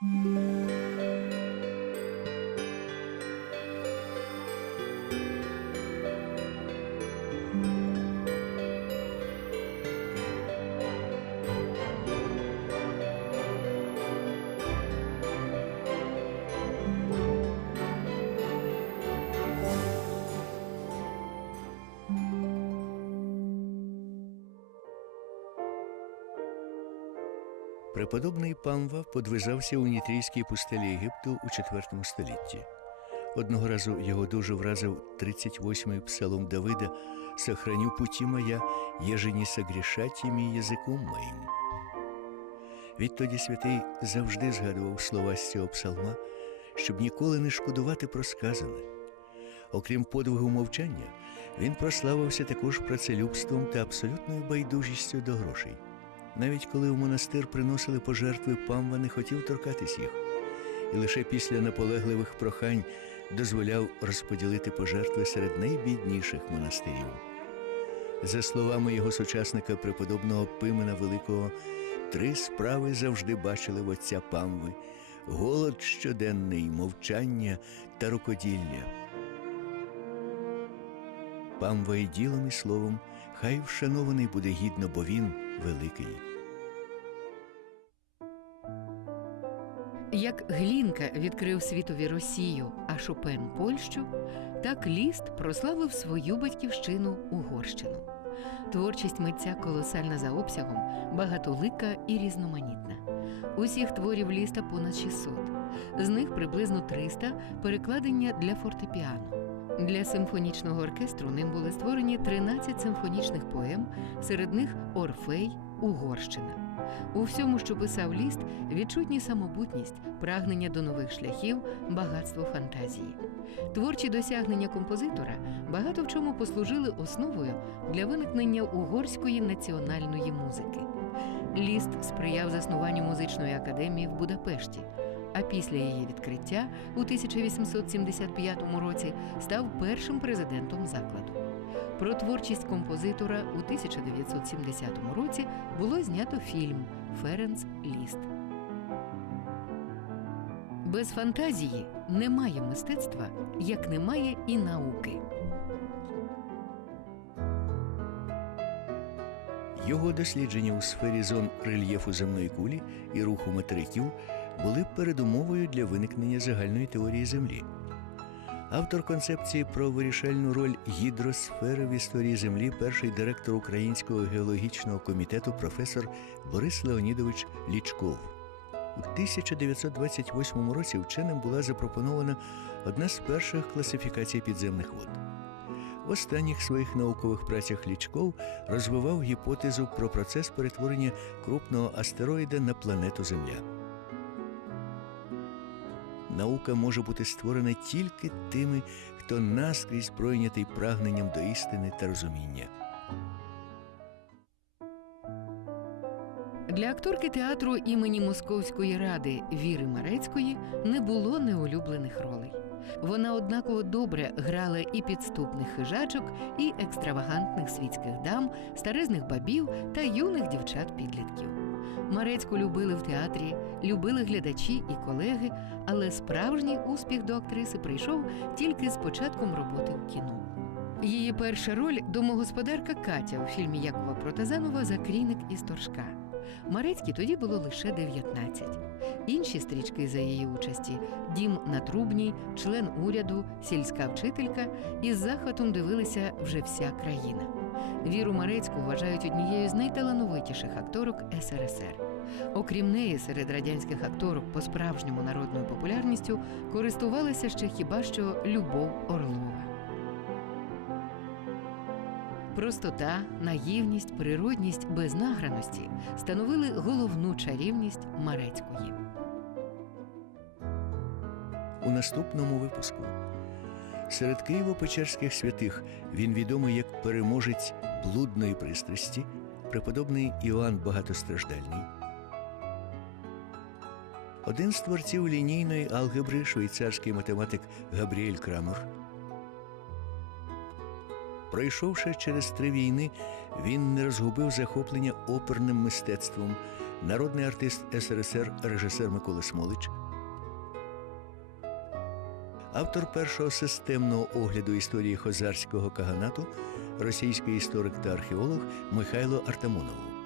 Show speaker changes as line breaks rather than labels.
Música Преподобний Памва подвизався у нітрійській пустелі Єгипту у IV столітті. Одного разу його дуже вразив 38-й псалом Давида «Сохраню путі моя, еже не согрешать ім'я язиком моїм». Відтоді святий завжди згадував слова з цього псалма, щоб ніколи не шкодувати про сказане. Окрім подвигу мовчання, він прославився також працелюбством та абсолютною байдужістю до грошей. Навіть коли в монастир приносили пожертви, Памва не хотів торкатись їх, і лише після наполегливих прохань дозволяв розподілити пожертви серед найбідніших монастирів. За словами його сучасника преподобного Пимена Великого, три справи завжди бачили в отця Памви: голод щоденний, мовчання та рукоділля. Памва і ділом і словом, хай вшанований буде гідно, бо він великий.
Як Глінка відкрив світові Росію, а Шопен Польщу, так Ліст прославив свою батьківщину Угорщину. Творчість митця колосальна за обсягом, багатолика і різноманітна. Усіх творів ліста понад 600. З них приблизно 300 перекладення для фортепіано. Для симфонічного оркестру ним були створені 13 симфонічних поем, серед них Орфей, Угорщина. У всьому, що писав ліст, відчутні самобутність, прагнення до нових шляхів, багатство фантазії. Творчі досягнення композитора багато в чому послужили основою для виникнення угорської національної музики. Ліст сприяв заснуванню музичної академії в Будапешті. А після її відкриття у 1875 році став першим президентом закладу. Про творчість композитора у 1970 році було знято фільм Ференц Ліст. Без фантазії немає мистецтва, як немає і науки.
Його дослідження у сфері зон рельєфу земної кулі і руху материків були передумовою для виникнення загальної теорії Землі. Автор концепції про вирішальну роль гідросфери в історії Землі, перший директор Українського геологічного комітету професор Борис Леонідович Лічков. У 1928 році вченим була запропонована одна з перших класифікацій підземних вод. В останніх своїх наукових працях Лічков розвивав гіпотезу про процес перетворення крупного астероїда на планету Земля. Наука може бути створена тільки тими, хто наскрізь пройнятий прагненням до істини та розуміння.
Для акторки театру імені Московської ради Віри Марецької не було неулюблених ролей. Вона однаково добре грала і підступних хижачок, і екстравагантних світських дам, старезних бабів та юних дівчат-підлітків. Марецьку любили в театрі, любили глядачі і колеги, але справжній успіх до актриси прийшов тільки з початком роботи в кіно. Її перша роль домогосподарка Катя у фільмі Якова Протазанова Закрійник із торжка. Марецькій тоді було лише 19. Інші стрічки за її участі Дім на Трубній, член уряду, сільська вчителька із захватом дивилися вже вся країна. Віру Марецьку вважають однією з найталановитіших акторок СРСР. Окрім неї, серед радянських акторок по справжньому народною популярністю користувалася ще хіба що Любов Орлова. Простота, наївність, природність без награності становили головну чарівність Марецької.
У наступному випуску серед Києво-Печерських святих він відомий як переможець блудної пристрасті, преподобний Іоанн Багатостраждальний. Один з творців лінійної алгебри, швейцарський математик Габріель Крамер. Пройшовши через три війни, він не розгубив захоплення оперним мистецтвом, народний артист СРСР режисер Микола Смолич, автор першого системного огляду історії хозарського каганату, російський історик та археолог Михайло Артамонов.